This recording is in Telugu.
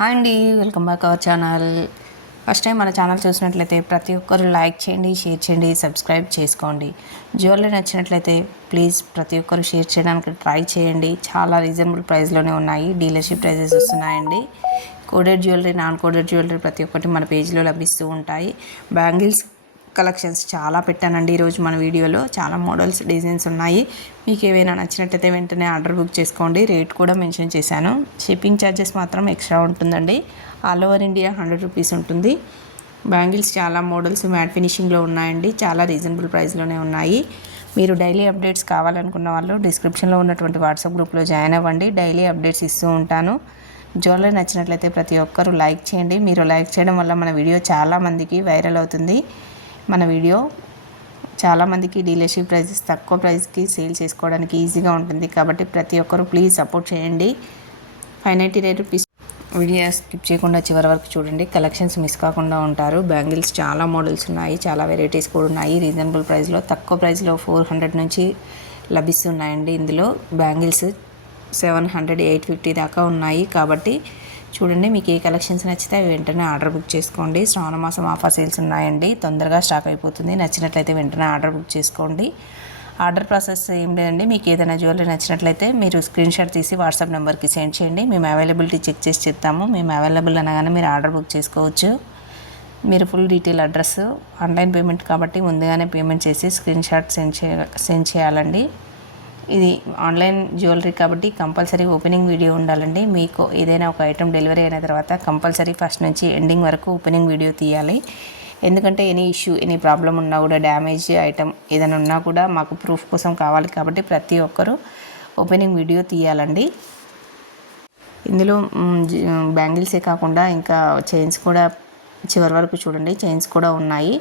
హాయ్ అండి, welcome back our channel. First time మన ఛానల్ చూసినట్లయితే ప్రతి ఒక్కరు లైక్ చేయండి, షేర్ చేయండి, సబ్స్క్రైబ్ చేసుకోండి. జ్యువెలరీ నచ్చినట్లయితే ప్లీజ్ ప్రతి ఒక్కరు షేర్ చేయడానికి ట్రై చేయండి. చాలా రీజనబుల్ ప్రైస్లోనే ఉన్నాయి, డీలర్షిప్ ప్రైజెస్ వస్తున్నాయండి. Coded jewellery, non coded jewellery ప్రతి ఒక్కటి మన పేజ్లో లభిస్తూ ఉంటాయి. బ్యాంగిల్స్ కలెక్షన్స్ చాలా పెట్టానండి ఈరోజు మన వీడియోలో. చాలా మోడల్స్, డిజైన్స్ ఉన్నాయి. మీకు ఏవైనా నచ్చినట్టయితే వెంటనే ఆర్డర్ బుక్ చేసుకోండి. రేట్ కూడా మెన్షన్ చేశాను. షిప్పింగ్ ఛార్జెస్ మాత్రం ఎక్స్ట్రా ఉంటుందండి. ఆల్ ఓవర్ ఇండియా 100 రూపీస్ ఉంటుంది. బ్యాంగిల్స్ చాలా మోడల్స్ మ్యాట్ ఫినిషింగ్లో ఉన్నాయండి. చాలా రీజనబుల్ ప్రైస్లోనే ఉన్నాయి. మీరు డైలీ అప్డేట్స్ కావాలనుకున్న వాళ్ళు డిస్క్రిప్షన్లో ఉన్నటువంటి వాట్సాప్ గ్రూప్లో జాయిన్ అవ్వండి. డైలీ అప్డేట్స్ ఇస్తూ ఉంటాను. జ్యువెలరీ నచ్చినట్లయితే ప్రతి ఒక్కరు లైక్ చేయండి. మీరు లైక్ చేయడం వల్ల మన వీడియో చాలామందికి వైరల్ అవుతుంది. మన వీడియో చాలామందికి డీలర్షిప్ ప్రైజెస్ తక్కువ ప్రైస్కి సేల్ చేసుకోవడానికి ఈజీగా ఉంటుంది. కాబట్టి ప్రతి ఒక్కరు ప్లీజ్ సపోర్ట్ చేయండి. 599 రూపీస్. వీడియో స్కిప్ చేయకుండా చివరి వరకు చూడండి. కలెక్షన్స్ మిస్ కాకుండా ఉంటారు. బ్యాంగిల్స్ చాలా మోడల్స్ ఉన్నాయి, చాలా వెరైటీస్ కూడా ఉన్నాయి. రీజనబుల్ ప్రైస్లో, తక్కువ ప్రైస్లో 400 నుంచి లభిస్తున్నాయండి. ఇందులో బ్యాంగిల్స్ 700, 850 దాకా ఉన్నాయి. కాబట్టి చూడండి, మీకు ఏ కలెక్షన్స్ నచ్చితే వెంటనే ఆర్డర్ బుక్ చేసుకోండి. శ్రావణ మాసం ఆఫర్ సేల్స్ ఉన్నాయండి, తొందరగా స్టాక్ అయిపోతుంది. నచ్చినట్లయితే వెంటనే ఆర్డర్ బుక్ చేసుకోండి. ఆర్డర్ ప్రాసెస్ ఏం లేదండి. మీకు ఏదైనా జ్యువెలరీ నచ్చినట్లయితే మీరు స్క్రీన్ షాట్ తీసి వాట్సాప్ నెంబర్కి సెండ్ చేయండి. మేము అవైలబిలిటీ చెక్ చేసి చెప్తాము. మేము అవైలబుల్ అనగానే మీరు ఆర్డర్ బుక్ చేసుకోవచ్చు. మీరు full detail address, online payment కాబట్టి ముందుగానే పేమెంట్ చేసి స్క్రీన్ షాట్ సెండ్ చేయాలండి. ఇది ఆన్లైన్ జ్యువెలరీ కాబట్టి కంపల్సరీ ఓపెనింగ్ వీడియో ఉండాలండి. మీకు ఏదైనా ఒక ఐటెం డెలివరీ అయిన తర్వాత కంపల్సరీ ఫస్ట్ నుంచి ఎండింగ్ వరకు ఓపెనింగ్ వీడియో తీయాలి. ఎందుకంటే ఎనీ ఇష్యూ, ఎనీ ప్రాబ్లం ఉన్నా కూడా, డ్యామేజ్ ఐటెం ఏదైనా ఉన్నా కూడా మాకు ప్రూఫ్ కోసం కావాలి. కాబట్టి ప్రతి ఒక్కరూ ఓపెనింగ్ వీడియో తీయాలండి. ఇందులో బ్యాంగిల్సే కాకుండా ఇంకా చైన్స్ కూడా చివరి వరకు చూడండి. చైన్స్ కూడా ఉన్నాయి.